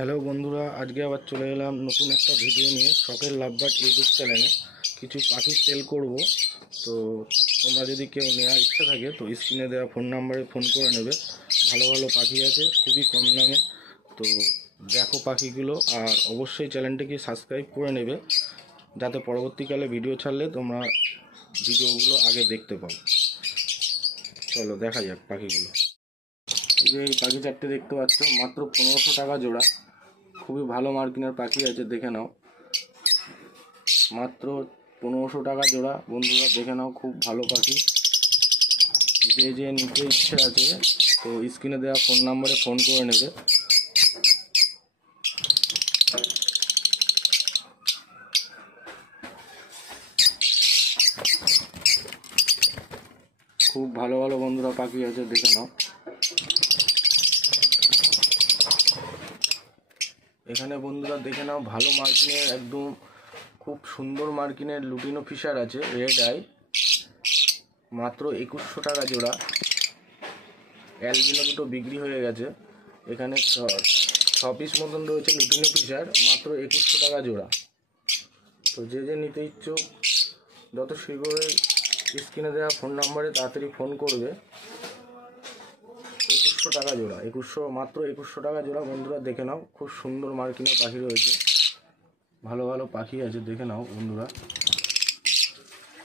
Hello বন্ধুরা, আজকে আবার চলে এলাম নতুন একটা ভিডিও নিয়ে শখের লাভবার্ড ইউটিউব চ্যানেলে। কিছু পাখি সেল করব, তো তোমরা যদি কেউ নেওয়ার ইচ্ছা থাকে তো স্ক্রিনে দেওয়া ফোন নাম্বারে ফোন করে নেবে। ভালো ভালো পাখি আছে খুবই কম দামে, তো দেখো পাখিগুলো। আর অবশ্যই চ্যানেলটিকে সাবস্ক্রাইব করে নেবে, যাতে পরবর্তীকালে ভিডিও ছাড়লে তোমরা ভিডিওগুলো আগে দেখতে পাও। চলো দেখা যাক পাখিগুলো। এই পাখি চারটে দেখতে পাচ্ছ, মাত্র 1500 টাকা জোড়া। খুবই ভালো মার্কিনের পাখি আছে, দেখে নাও। মাত্র 1500 টাকা জোড়া বন্ধুরা, দেখে নাও। খুব ভালো পাখি, যে নিতে ইচ্ছে আছে তো স্ক্রিনে দেওয়া ফোন নাম্বারে ফোন করে নেবে। খুব ভালো ভালো বন্ধুরা পাখি আছে, দেখে নাও। এখানে বন্ধুরা দেখে নাও, ভালো মার্কিনের একদম খুব সুন্দর মার্কিনের লুটিনো ফিশার আছে, রেড আই। মাত্র 2100 টাকা জোড়া। অ্যালবিনো দুটো বিক্রি হয়ে গেছে। এখানে 6 পিস মতন রয়েছে লুটিনো ফিশার, মাত্র 2100 টাকা জোড়া। তো যে নিতে ইচ্ছুক যত শীঘ্রই স্ক্রিনে দেওয়া ফোন নাম্বারে তাড়াতাড়ি ফোন করবে। 2100 টাকা জোড়া, মাত্র 2100 টাকা জোড়া বন্ধুরা, দেখে নাও। খুব সুন্দর মার্কিনের পাখি রয়েছে, ভালো ভালো পাখি আছে, দেখে নাও বন্ধুরা।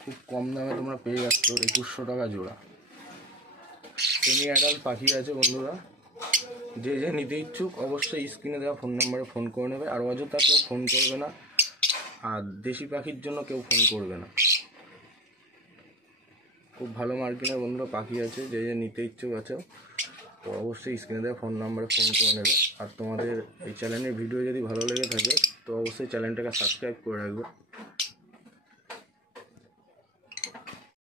খুব কম দামে তোমরা পেয়ে যাচ্ছ 2100 টাকা জোড়া। সেমি অ্যাডাল্ট পাখি আছে বন্ধুরা, যে নিতে ইচ্ছুক অবশ্যই স্ক্রিনে দেওয়া ফোন নাম্বারে ফোন করে নেবে। আর অযথা কেউ ফোন করবে না, আর দেশি পাখির জন্য কেউ ফোন করবে না। খুব ভালো মার্কিনের বন্ধুরা পাখি আছে, যে নিতে ইচ্ছুক আছে তো অবশ্যই স্ক্রিনে দেওয়া ফোন নাম্বারে ফোন করে নেবে। আর তোমাদের এই চ্যানেলের ভিডিও যদি ভালো লেগে থাকে তো অবশ্যই চ্যানেলটাকে সাবস্ক্রাইব করে রাখবে।